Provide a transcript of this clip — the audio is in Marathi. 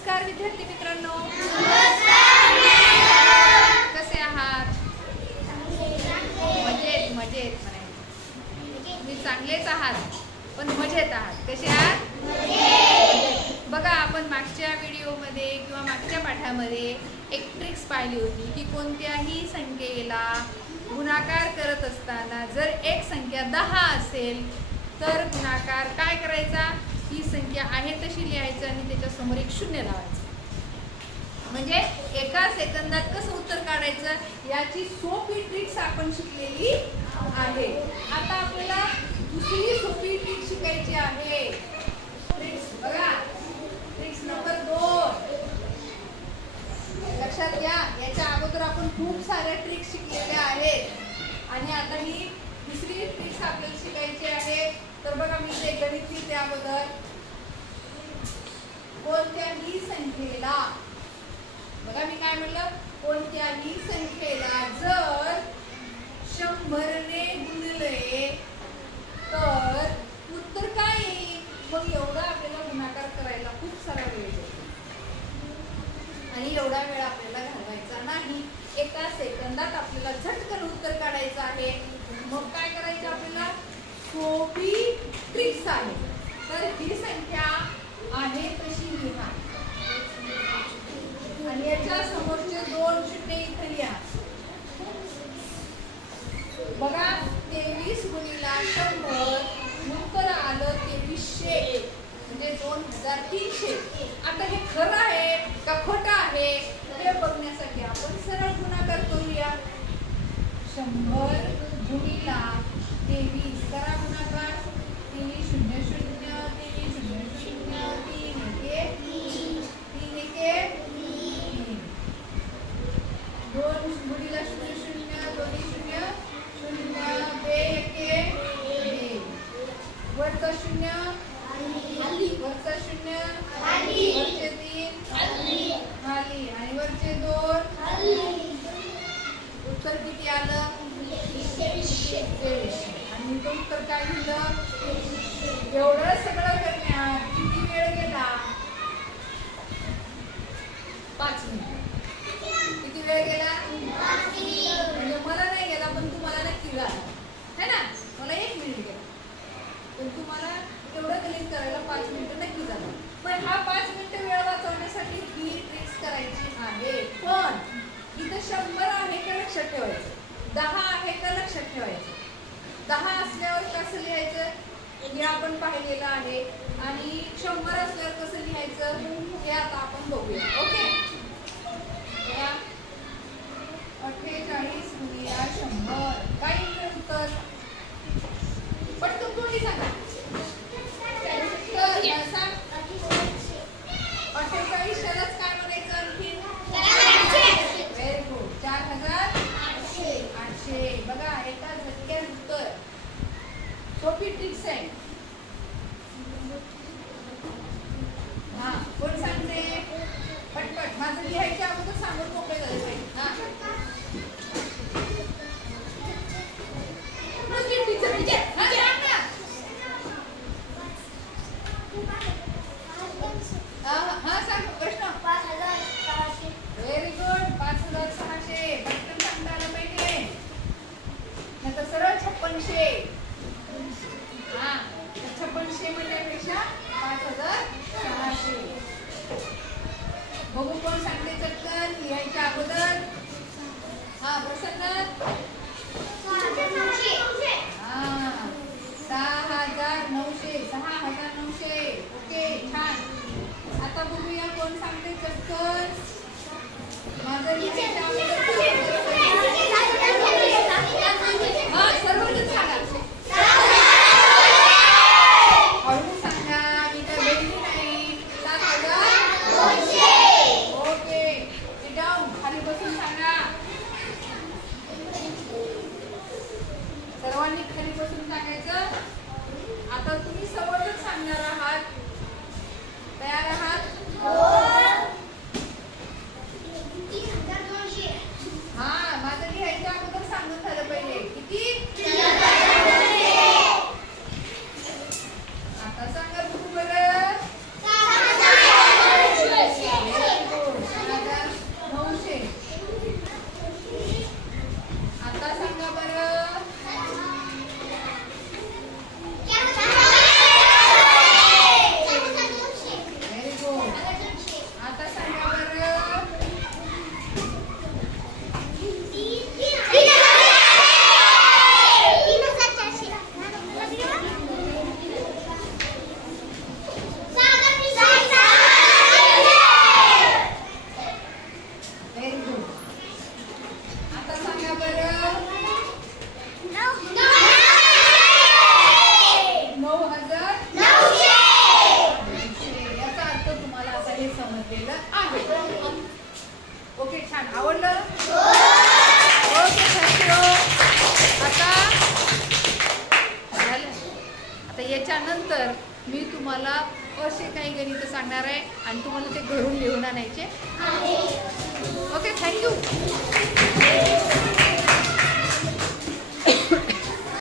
नमस्कार विद्यार्थी मित्रांनो, कसे आहात? मजेत मजेत म्हणायचं. तुम्ही चांगलेच आहात पण मजेत आहात. कसे आहात? बघा, आपण मागच्या व्हिडिओमध्ये किंवा मागच्या पाठामध्ये एक ट्रिक्स पाहिली होती की कोणत्याही संख्येला गुणाकार करत असताना जर एक संख्या 10 असेल तर गुणाकार काय करायचा, ही संख्या आहे तशी लिहायचं आणि त्याच्यासमोर एक शून्य लावायचं. म्हणजे एका सेकंदात कसं उत्तर काढायचं याची सोपी ट्रिक्स आपण शिकलेली आहे. आता आपल्याला दुसरी सोपी ट्रिक शिकायची आहे. ट्रिक्स बघा, ट्रिक्स नंबर 2 लक्षात घ्या. याच्या अगोदर आपण खूप साऱ्या ट्रिक्स शिकलेल्या आहेत आणि आता ही दुसरी ट्रिक्स आपल्याला शिकायची आहे. तर बघा, मी ते गणित लिहिते अगोदर. कोणत्याही संख्येला, बघा मी काय म्हणलं, कोणत्याही संख्येला जर 100 ने गुणले तर उत्तर काय येईल. मग एवढा आपल्याला गुणाकार करायला खूप सारा वेळ लागतो आणि एवढा वेळ आपल्याला घालवायचा नाही. एका सेकंदात आपल्याला झटकन उत्तर काढायचं आहे. मग काय करायचं आपल्याला, सोपी ट्रिक्स आहे. तर ही संख्या आहे तशी लिहा आणि याच्या समोरचे 2 शून्य इथे लिहा. बघा, 23 गुणिला 100 उत्तर आलं 2300 म्हणजे 2300. आता हे खरं आहे का खोटं आहे हे बघण्यासाठी आपण सरळ गुणाकार करूया. 100 गुणिला 23 करा गुणाकार. 3 0 0 3 0 0 3 1 3 1 3 2 गुणिला 0 0 2 0 0 2 1 2 वरचा 0 वरचा 0 वरचे 3 खाली आणि वरचे 2 उत्तर किती आलं, 2300. आणि तो उत्तर काय दिलं. एवढं सगळं करण्यात किती वेळ गेला, 5 मिनिट. किती वेळ गेला, 5 मिनिट. म्हणजे मला नाही गेला पण तुम्हाला नक्की झाला है ना. मला 1 मिनिट गेला पण तुम्हाला तेवढं गणित करायला 5 मिनिट नक्की झालं. पण हा 5 मिनिट वेळ वाचवण्यासाठी ही ट्रिक्स करायची आहे. पण इथं 100 आहे का लक्षात ठेवायचं, 10 आहे का लक्षात ठेवायचं. 10 असल्यावर कसं लिहायचं हे आपण पाहिलेलं आहे आणि 100 असल्यावर कसं लिहायचं हे आता आपण बघूया. ओके, 48 गुणिला 100 काय येईल उत्तर, पटकन कोणी सांगा. 48 शरच काय म्हणायचं आणखी, व्हेरी गुड, 4800. बघा, एका झटक्यात उत्तर. सोपी ट्रिक्स आहे. हा, कोण सांगते पटपट. माझं लिहायच्या अगोदर सांगून मोकळे झाले पाहिजे. हा सांग प्रश्न. 5600. Very good, 5600. पटकन सांगता आलं पाहिजे, नाही तर सरळ 5600. हा, 5600 म्हणण्यापेक्षा 5600. बघू कोण सांगते चटकन लिहायच्या अगोदर. हा, प्रसन्न. 6900. ओके, छान. आता बघूया कोण सांगते चटकन. माझं लिहायच्या अगोदर हा सर्वजण सांगा. हळू सांगा, मी काय बोलली नाही. 7200. Okay, sit down. खाली बसून सांगा. सर्वांनी खाली बसून सांगायचं. आता तुम्ही सर्वजण सांगणार आहात. तयार आहात? 3200. तुम्हाला असे काही गणित सांगणार आहे आणि तुम्हाला ते घरून लिहून आणायचे. Okay, thank you.